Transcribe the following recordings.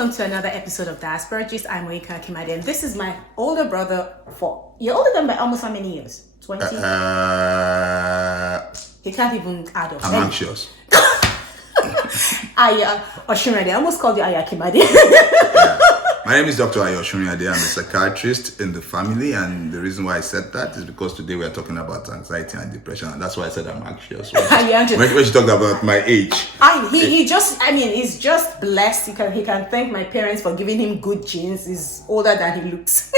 welcome to another episode of Diaspora Gist. I'm Oyinkan and Ayo, and this is my older brother. You're older than by almost how many years? 20? He can't even add up. I'm anxious. Aya Oshunrade. I almost called you Aya Kimade. Yeah. My name is Dr. Ayo Oshunrade. I'm a psychiatrist in the family, and the reason why I said that is because today we are talking about anxiety and depression, and that's why I said I'm anxious. When she talked about my age. He's just blessed. He can thank my parents for giving him good genes. He's older than he looks.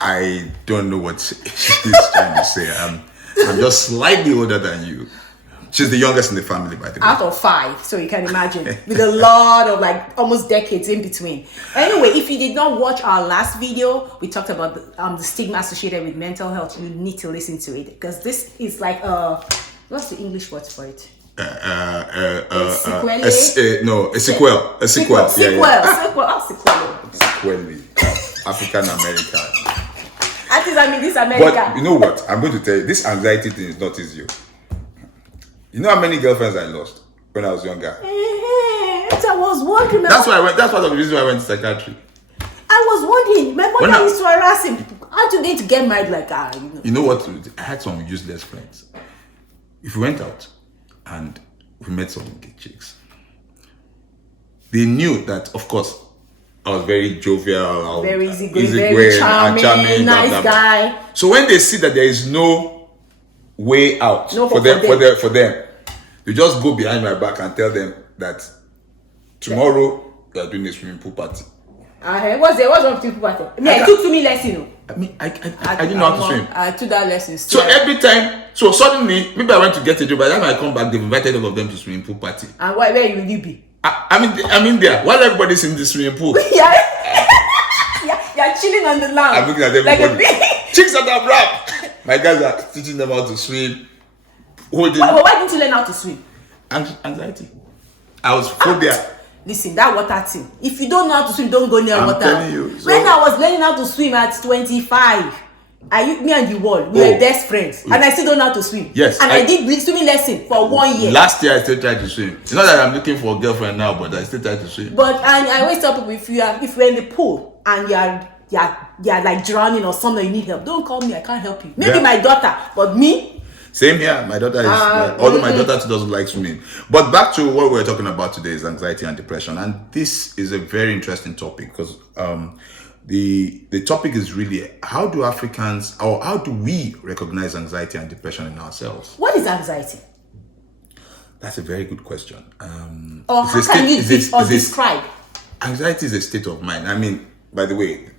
I don't know what she's trying to say. I'm just slightly older than you. She's the youngest in the family, by the way. Out of 5, so you can imagine, with a lot of almost decades in between. Anyway, if you did not watch our last video, we talked about the stigma associated with mental health. You need to listen to it because this is like what's the English word for it? A sequel. Sequel. African American. This American. But you know what? I'm going to tell you, this anxiety thing is not easy. You know how many girlfriends I lost when I was younger? I was wondering. That's part of the reason why I went to psychiatry. I was wondering. My mother used to harass him. How do they get married like that? You know what? I had some useless friends. If we went out and we met some gay chicks, they knew that, of course, I was very jovial, very easygoing, very charming, nice guy. So when they see that there is no way out for them, you just go behind my back and tell them that tomorrow they are doing a swimming pool party. What's wrong with swimming pool party? I took swimming lesson. I didn't know how to swim. I took that lesson. So every time, suddenly, maybe I went to get a job. By the time I come back, they've invited all of them to swimming pool party. And where will you be? I'm in there while everybody's in the swimming pool. You're chilling on the lounge. I'm looking at everybody. Chicks that have rap. My guys are teaching them how to swim. Why didn't you learn how to swim? Anxiety. I was phobia. Listen, that water thing. If you don't know how to swim, don't go near water. I'm telling you. When I was learning how to swim at 25, me and the world, we were best friends, and I still don't know how to swim. Yes, and I did swimming lesson for 1 year. Last year I still tried to swim. It's not that I'm looking for a girlfriend now, but I still try to swim. But I always tell people, if you're in the pool and you're like drowning or something, you need help, don't call me. I can't help you. Maybe my daughter, but me. Same here. My daughter is, although my daughter too doesn't like swimming. But back to what we're talking about today is anxiety and depression, and this is a very interesting topic because the topic is really how do we recognize anxiety and depression in ourselves? What is anxiety? That's a very good question. Or how can you describe? Anxiety is a state of mind. By the way,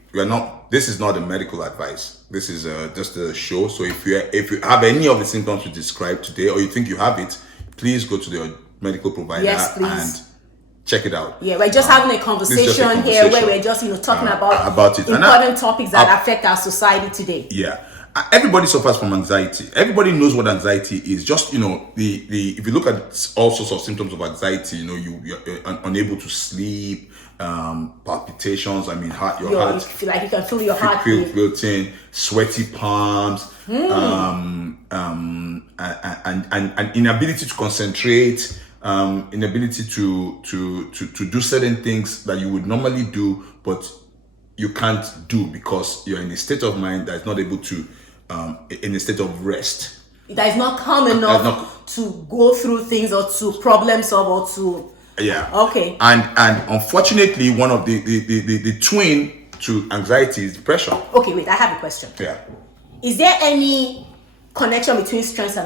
this is not a medical advice. This is just a show. So if you have any of the symptoms we described today, or you think you have it, please go to your medical provider and check it out. Yeah, we're just having a conversation here where we're just talking about important topics that affect our society today. Yeah. Everybody suffers from anxiety. Everybody knows what anxiety is. Just if you look at all sorts of symptoms of anxiety, you're unable to sleep, palpitations. Your heart. You feel like you can feel your heart beating, sweaty palms, and inability to concentrate, inability to do certain things that you would normally do, but you can't do because you're in a state of mind that is not able to, in a state of rest. That is not calm enough to go through things or to problem solve or to. Yeah. Okay. And unfortunately, one of the twin to anxiety is depression. Okay, wait. I have a question. Yeah. Is there any connection between stress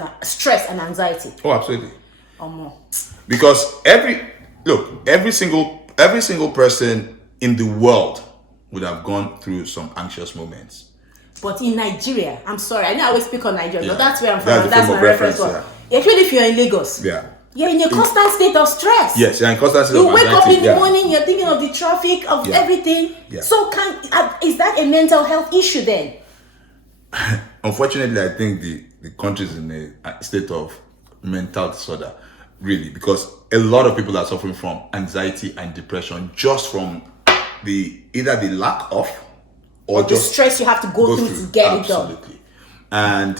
and anxiety? Oh, absolutely. No. Because every single person in the world would have gone through some anxious moments. But in Nigeria, I'm sorry, I know I always speak on Nigeria, but that's where I'm from. That's my reference point. Yeah. Actually, if you're in Lagos, you're in a constant state of stress. Yes, you're in constant state of anxiety. You wake up in the morning, you're thinking of the traffic, of everything. Yeah. So is that a mental health issue then? Unfortunately, I think the country is in a state of mental disorder, really, because a lot of people are suffering from anxiety and depression just from either the lack of or the just stress you have to go through to get it done. Absolutely. And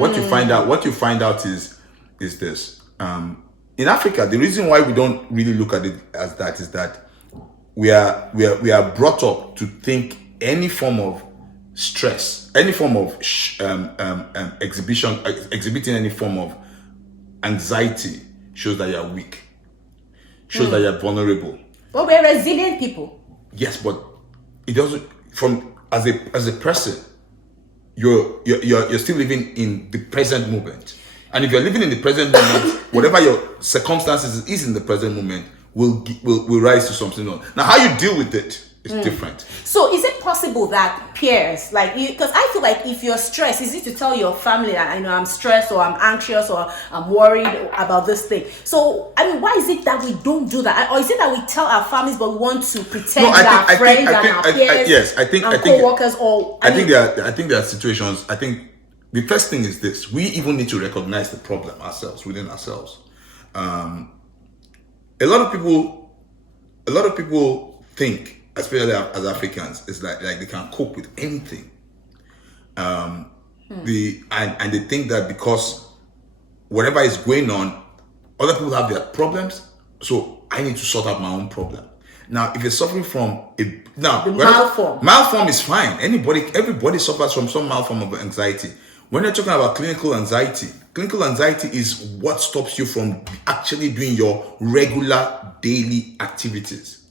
what you find out is this. In Africa, the reason why we don't really look at it as that is that we are brought up to think any form of stress, any form of exhibiting any form of anxiety shows that you are weak, shows that you are vulnerable. But we're resilient people. Yes, but it doesn't. From as a person, you're still living in the present moment. And if you're living in the present moment, whatever your circumstances is in the present moment will rise to something else. Now, how you deal with it is different. So, is it possible that peers, like you, because I feel like if you're stressed, is it to tell your family that I'm stressed or I'm anxious or I'm worried about this thing? So, why is it that we don't do that? Or is it that we tell our families but we want to pretend that our friends and our peers and co-workers or... I think there are situations, I think the first thing is this: we even need to recognize the problem ourselves, within ourselves. A lot of people think, especially as Africans, it's like they can cope with anything. And they think that because whatever is going on, other people have their problems, so I need to sort out my own problem. Now, if you're suffering from mild form is fine. Everybody suffers from some mild form of anxiety. When you're talking about clinical anxiety is what stops you from actually doing your regular daily activities.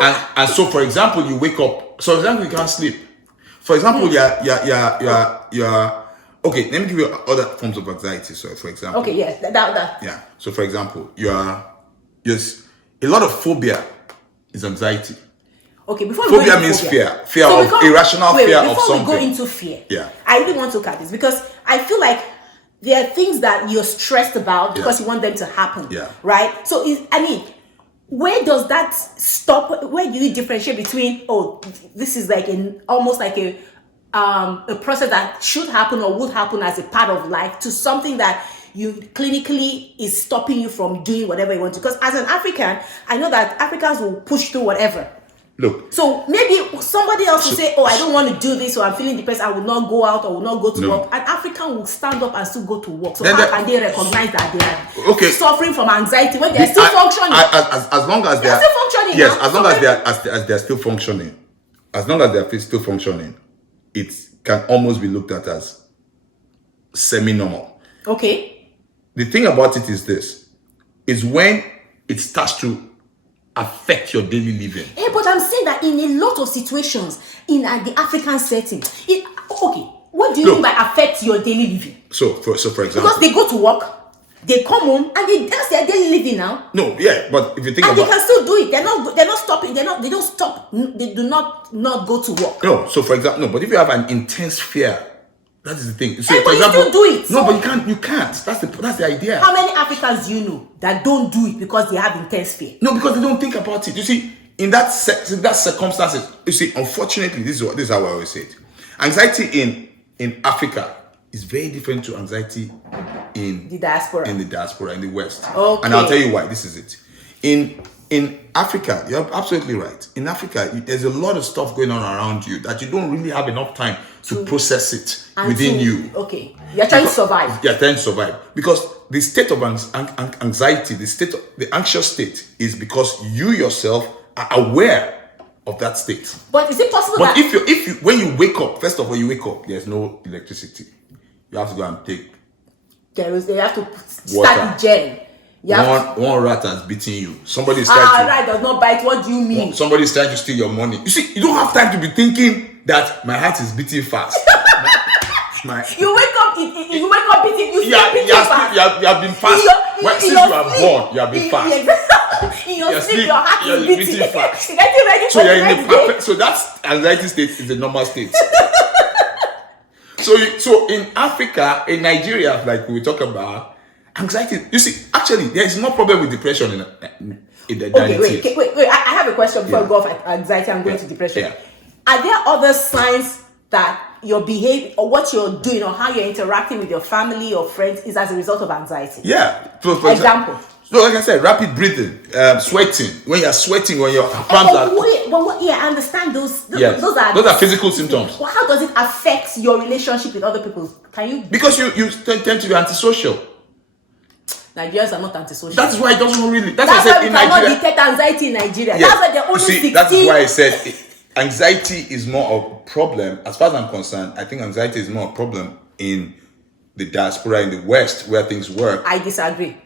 And so, for example, you wake up. So, for example, you can't sleep. For example, you're okay. Let me give you other forms of anxiety. So, for example, okay, yes, that. Yeah. So, for example, a lot of phobia is anxiety. Okay, before we phobia go into means phobia. irrational fear of something. Before we go into fear, yeah, I really want to look at this because I feel like there are things that you're stressed about because you want them to happen. Yeah. Right. So, where does that stop? Where do you differentiate between this is like almost like a process that should happen or would happen as a part of life to something that you clinically is stopping you from doing whatever you want to? Because as an African, I know that Africans will push through whatever. Look. So maybe somebody else will say, I don't want to do this, or I'm feeling depressed, I will not go out or will not go to work. An African will stand up and still go to work. So how can they recognize that they are suffering from anxiety when they're still functioning? As long as they're still functioning. Yes, as long as they're still functioning. As long as they're still functioning, it can almost be looked at as semi-normal. Okay. The thing about it is this: is when it starts to affect your daily living. But I'm saying that in a lot of situations in the African setting, what do you mean by affect your daily living? So for example, because they go to work, they come home, and that's their daily living now. No, yeah, but if you think and they can still do it. They're not stopping. They don't stop. They do not go to work. No. So for example, but if you have an intense fear, that is the thing. So, for example, you still do it. No, but you can't. That's the idea. How many Africans do you know that don't do it because they have intense fear? No, because they don't think about it. You see, in that circumstances, you see, unfortunately, this is how I always say it. Anxiety in Africa is very different to anxiety in the diaspora, in the West. Okay. And I'll tell you why. This is it. In Africa, you're absolutely right. In Africa, there's a lot of stuff going on around you that you don't really have enough time to process it within you. Okay. You're trying to survive. You're trying to survive. Because the state of anxiety, the anxious state is because you yourself are aware of that state. But is it possible that... But when you wake up, first of all, you wake up, there's no electricity. You have to go and take... They have to start the gen. One rat has beaten you. Somebody is rat does not bite. What do you mean? Somebody is trying to steal your money. You see, you don't have time to be thinking that my heart is beating fast. You wake up beating. You fast. You have been fast. Since you are born, you have been fast. In your sleep, your heart is beating fast. You're getting ready for the next day. So that's anxiety state is the normal state. So in Africa, in Nigeria, like we talk about, anxiety, you see, actually, there is no problem with depression in the United States. Wait. I have a question before we go off anxiety and going to depression. Yeah. Are there other signs that your behavior or what you're doing or how you're interacting with your family or friends is as a result of anxiety? Yeah. For example. So, like I said, rapid breathing, sweating. When you're sweating, when your palms are... I understand those. Yes. Those are physical symptoms. Well, how does it affect your relationship with other people? Can you... Because you tend to be antisocial. Nigerians are not antisocial. That's why it doesn't really. That's why I said why we in cannot Nigeria. detect anxiety in Nigeria. Yeah. That's why they're only 16. That is why I said anxiety is more of a problem. As far as I'm concerned, I think anxiety is more a problem in the diaspora in the West where things work. I disagree.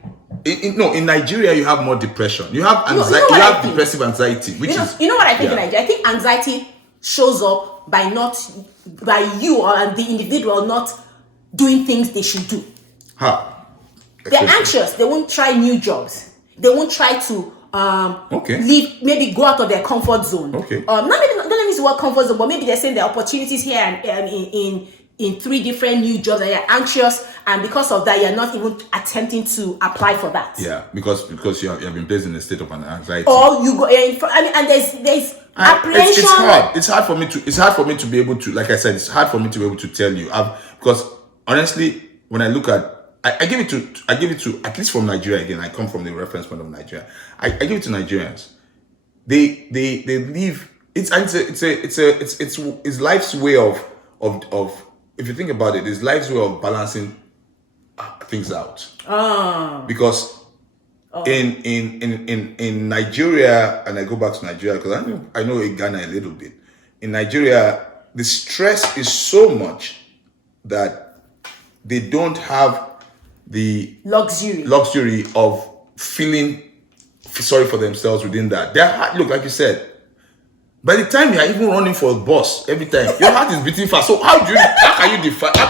In Nigeria you have more depression. You have anxiety. You have depressive anxiety, which is. You know what I think in Nigeria? I think anxiety shows up by you or the individual not doing things they should do. How? They're anxious. They won't try new jobs. They won't try to leave, maybe go out of their comfort zone. Okay. Not let me use the word comfort zone, but maybe they're saying there are opportunities here and in 3 different new jobs, and you're anxious, and because of that, you're not even attempting to apply for that. Yeah, because you have been placed in a state of anxiety. Or you go, and there's apprehension. It's hard for me to be able to, like I said, it's hard for me to be able to tell you. Because honestly, when I look at, I give it to at least from Nigeria again. I come from the reference point of Nigeria. I give it to Nigerians. They live. It's life's way of if you think about it, it's life's way of balancing things out. Because in Nigeria, and I go back to Nigeria because I know in Ghana a little bit. In Nigeria, the stress is so much that they don't have the luxury of feeling sorry for themselves within that. Their heart, look, like you said, by the time you are even running for a bus, every time your heart is beating fast. So how can you differentiate? And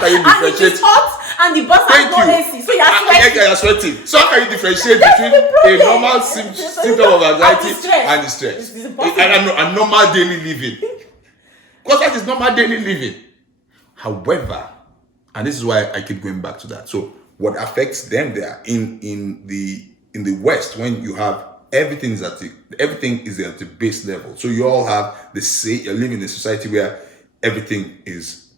it's hot, and the bus has no AC, so you're sweating. So how can you differentiate between a normal symptom of anxiety and the stress? And normal daily living? Because that is normal daily living. However, and this is why I keep going back to that. So what affects them there in the West, when you have everything is at the base level. So you all have you're living in a society where everything is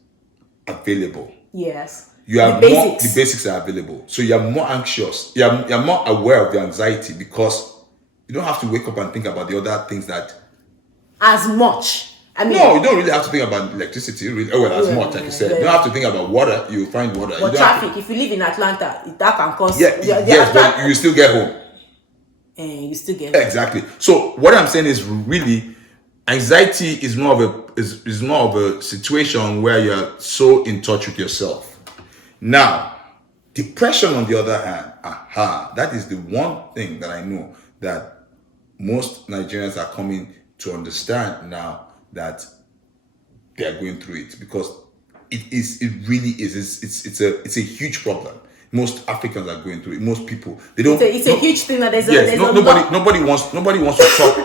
available. Yes. You have the basics are available. So you're more anxious. You're more aware of the anxiety because you don't have to wake up and think about the other things that as much. No, you don't really have to think about electricity. As much, like you said. You don't have to think about water. You find water. Or traffic. If you live in Atlanta, that can cause. Yes, but you still get home. And you still get home. Exactly. So what I'm saying is really, anxiety is more of a situation where you're so in touch with yourself. Now, depression, on the other hand, that is the one thing that I know that most Nigerians are coming to understand now, that they are going through it, because it really is. It's a huge problem. Most Africans are going through it. Most people, they don't. It's a huge thing that there's nobody wants to talk.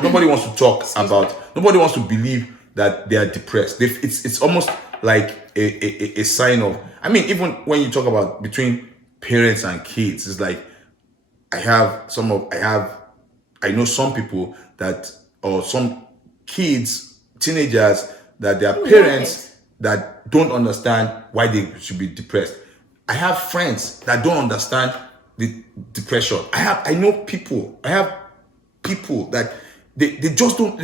Nobody wants to talk about. Nobody wants to believe that they are depressed. It's almost like a sign of. I mean, even when you talk about between parents and kids, it's like I know some people that, or some kids, teenagers, that their parents that don't understand why they should be depressed. I have friends that don't understand the depression. I know people. I have people that they just don't.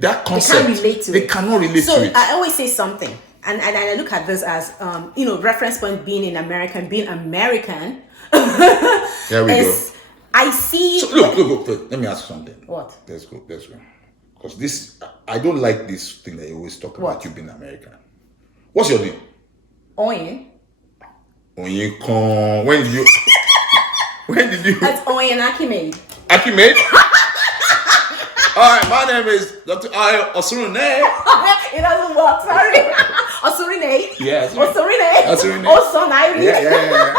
That concept. They cannot relate to it. So I always say something, and I look at this as reference point being American. There we go. I see. So look. Let me ask you something. What? Let's go. Because I don't like this thing that you always talk about. You being American. What's your name? Oyinkan. When did you? That's Oyin Akimade. Akimade? Alright, my name is Dr. Ayo Osurune. It doesn't work, sorry. Osurine. Yes. Osurine. Osunairi. Yeah.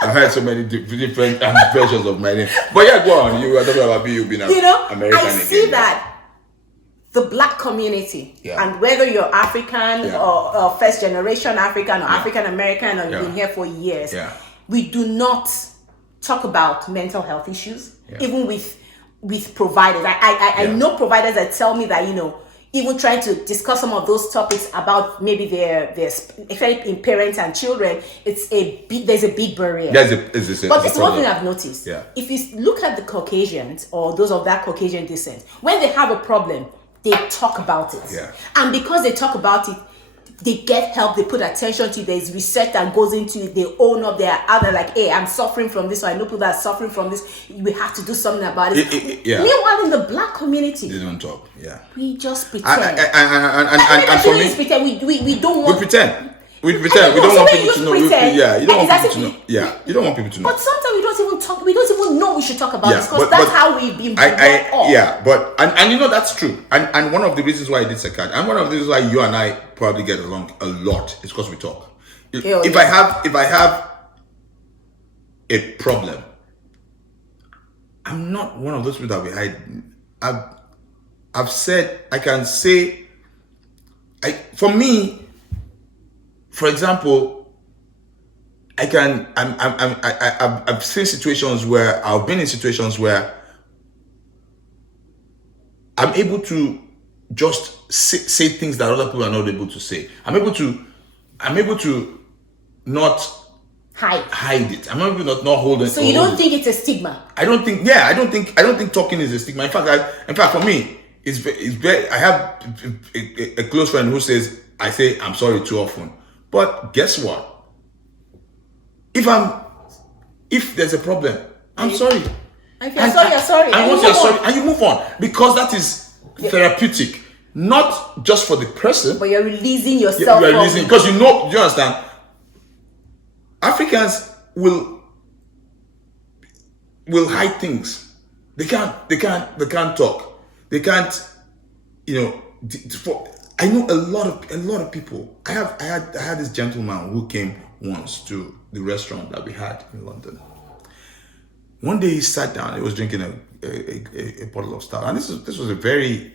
I heard so many different versions of my name. But yeah, go on. You were talking about you being American. I see that the Black community, and whether you're African or first generation African or African American or you've been here for years, we do not talk about mental health issues, even with providers. I know providers that tell me that, even trying to discuss some of those topics about maybe their effect in parents and children, there's a big barrier. But this is one thing I've noticed. If you look at the Caucasians or those of that Caucasian descent, when they have a problem, they talk about it. And because they talk about it, they get help, they put attention to it, there's research that goes into it, they own up, they're out there like, hey, I'm suffering from this, or I know people that are suffering from this, we have to do something about it. Meanwhile, in the black community, they don't talk. We just pretend. And for me, pretend. We don't want. We pretend. We pretend. We don't want people to know. You don't want people to know. You don't want people to know. But sometimes we don't even talk. We don't even know we should talk about this, because that's how we've been brought up. But you know that's true. And one of the reasons why I did psychiatry, and one of the reasons why you and I probably get along a lot, is because we talk. If I have a problem, I'm not one of those people that we hide. I've said, I can say, for me, for example, I've seen situations where I've been in situations where I'm able to just say things that other people are not able to say. I'm able to not hide it. I'm able to not hold it. So you don't think it's a stigma? I don't think talking is a stigma. In fact, for me, it's very. I have a close friend who says I say I'm sorry too often. But guess what? If there's a problem, I'm sorry. If you're sorry, you're sorry. And once you're sorry, and you move on, because that is therapeutic, not just for the person, but you're releasing yourself. You're releasing, because you understand. Africans will hide things. They can't talk. They can't, I know a lot of people. I had this gentleman who came once to the restaurant that we had in London. One day he sat down. He was drinking a bottle of stout, and this was a very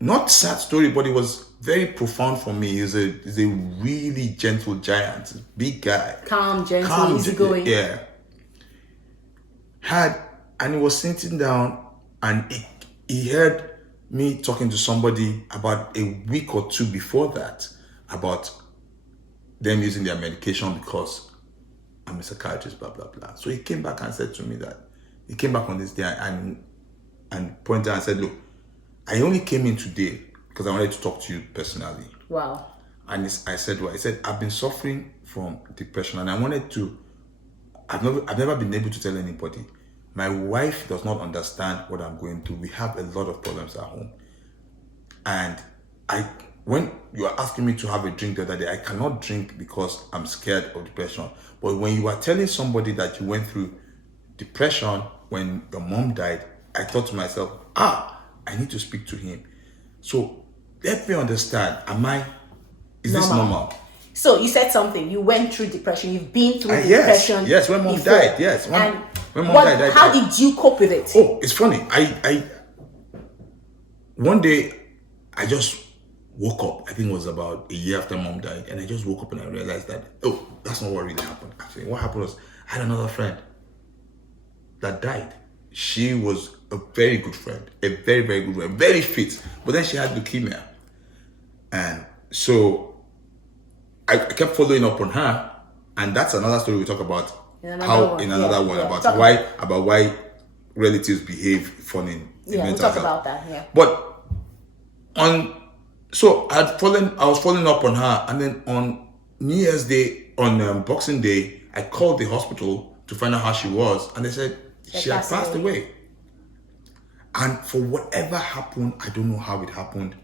not sad story, but it was very profound for me. He's a really gentle giant, big guy, calm, gentle, easygoing. Yeah. And he was sitting down, and he heard me talking to somebody about a week or two before that about them using their medication because I'm a psychiatrist, blah, blah, blah. So he came back and said to me that he came back on this day and pointed and said, look, I only came in today because I wanted to talk to you personally. Wow. And I said, well, I said, I've been suffering from depression, and I've never been able to tell anybody. My wife does not understand what I'm going through. We have a lot of problems at home. And when you are asking me to have a drink the other day, I cannot drink because I'm scared of depression. But when you are telling somebody that you went through depression when your mom died, I thought to myself, I need to speak to him. So let me understand, is this normal? So you said something, you went through depression, you've been through depression. Yes, when mom died, yes. When mom died. How did you cope with it? Oh, it's funny. One day, I just woke up. I think it was about a year after mom died, and I just woke up and I realized that, that's not what really happened. Actually, what happened was I had another friend that died. She was a very good friend, a very, very good friend, very fit, but then she had leukemia. And so I kept following up on her, and that's another story we talk about about why relatives behave funny in mental we'll talk health. About that, yeah. But so I was following up on her, and then on New Year's Day, on Boxing Day, I called the hospital to find out how she was, and they said she had passed away. And for whatever happened, I don't know how it happened,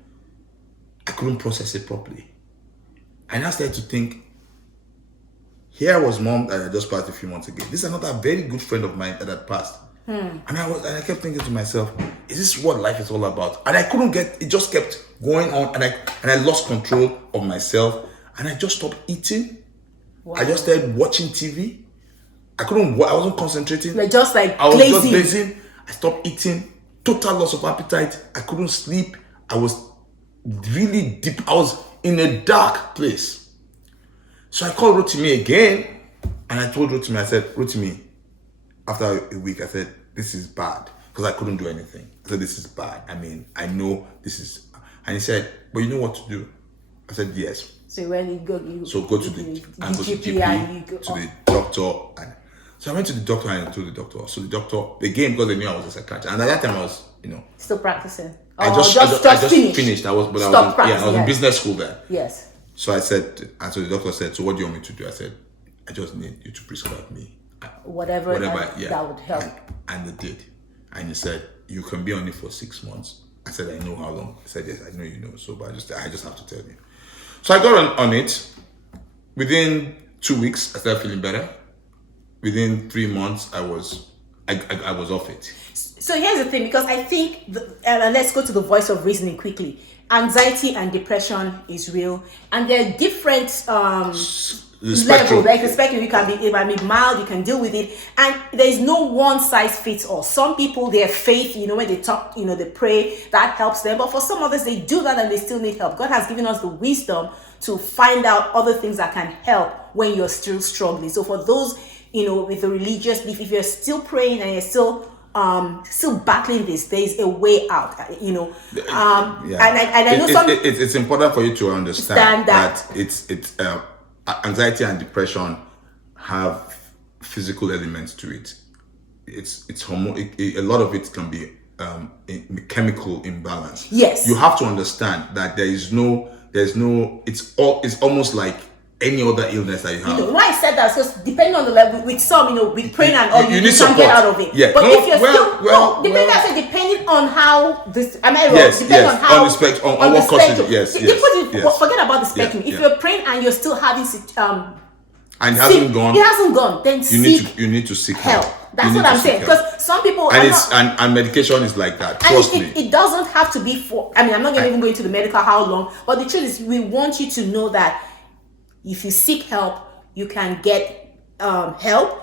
I couldn't process it properly. And I started to think, here was mom that I just passed a few months ago. This is another very good friend of mine that had passed. And I kept thinking to myself, is this what life is all about? And I couldn't it just kept going on, and I lost control of myself, and I just stopped eating. Wow. I just started watching TV. I wasn't concentrating. Like just like I was glazing. just glazing. I stopped eating. Total loss of appetite. I couldn't sleep. I was really deep. I was in a dark place. So I called Rotimi again, and I told Rotimi, I said, Rotimi, after a week, I said, this is bad, because I couldn't do anything. I said, this is bad. I mean, I know this is, and he said, but you know what to do? I said, yes. So when you go, go to the doctor. And so I went to the doctor and I told the doctor. So the doctor, again, because they knew I was a psychiatrist, and at that time I was, still practicing. I just finished. I was in business school then. Yes. So I said, and so the doctor said, so what do you want me to do? I said, I just need you to prescribe me whatever that would help. And they did. And he said, you can be on it for 6 months. I said, I know how long. He said, yes, I know you know. So, but I just have to tell you. So I got on it. Within 2 weeks, I started feeling better. Within 3 months, I was off it. So here's the thing, because I think, let's go to the voice of reasoning quickly. Anxiety and depression is real, and there are different levels. Like the spectrum, it might be mild, you can deal with it, and there is no one size fits all. Some people, their faith, when they talk, they pray, that helps them. But for some others, they do that and they still need help. God has given us the wisdom to find out other things that can help when you're still struggling. So for those, with the religious belief, if you're still praying and you're still battling this, there is a way out. And I know it's important for you to understand that it's anxiety and depression have physical elements to it. It's a lot of it can be chemical imbalance. Yes, you have to understand that there's no. It's almost like any other illness that you have. Why I said that, because depending on the level, with some, with praying and all, you need can get out of it. Yeah. But if you're depending on how this, am I wrong? Yes, depending on how on the spectrum, on what causes it. Yes. Forget about the spectrum. If you're praying and you're still having and it hasn't gone. It hasn't gone. Then you need to seek help. That's what I'm saying. Because some people and medication is like that. Trust me. It doesn't have to be for. I mean, I'm not going to even go into the medical how long. But the truth is, we want you to know that if you seek help, you can get help,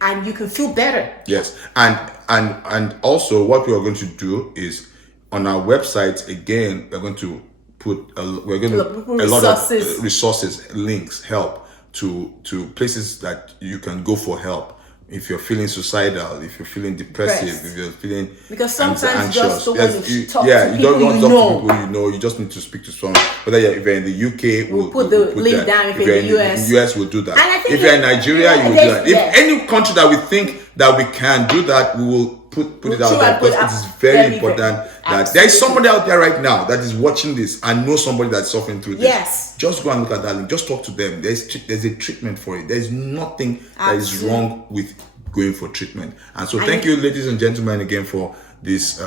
and you can feel better. Yes, and also what we are going to do is on our website again. We're going to put a lot of resources, links, help to places that you can go for help. If you're feeling suicidal, if you're feeling depressive, if you're feeling because sometimes anxious, you just don't want to talk you to people don't talk to people you know. You just need to speak to someone. Whether if you're in the UK, we'll put the link down. If you're in the US, we'll do that. If you're in Nigeria, you will do that. If any country that we think that we can do that, we will put it out there, because it is very important that there is somebody out there right now that is watching this and knows somebody that's suffering through this. Yes. Just go and look at that link. Just talk to them. There's a treatment for it. There's nothing that is wrong with going for treatment. And so thank you, ladies and gentlemen, again for this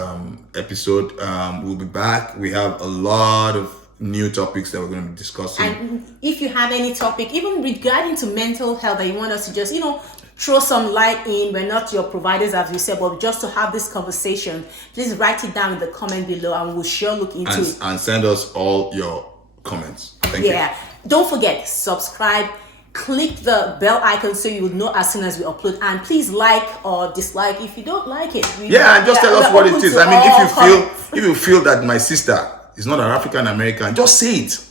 episode. We'll be back. We have a lot of new topics that we're going to be discussing. And if you have any topic, even regarding to mental health, that you want us to just, throw some light in. We're not your providers, as we said, but just to have this conversation, please write it down in the comment below and we'll sure look into it. And send us all your comments. Thank you. Yeah. Don't forget, subscribe, click the bell icon so you will know as soon as we upload, and please like or dislike if you don't like it. And just tell us what it is. I mean, if you feel that my sister is not an African American, just say it.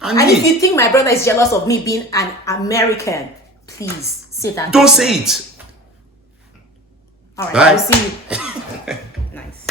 And if you think my brother is jealous of me being an American, please say that. Don't say it. All right, Bye. I'll see you. Nice.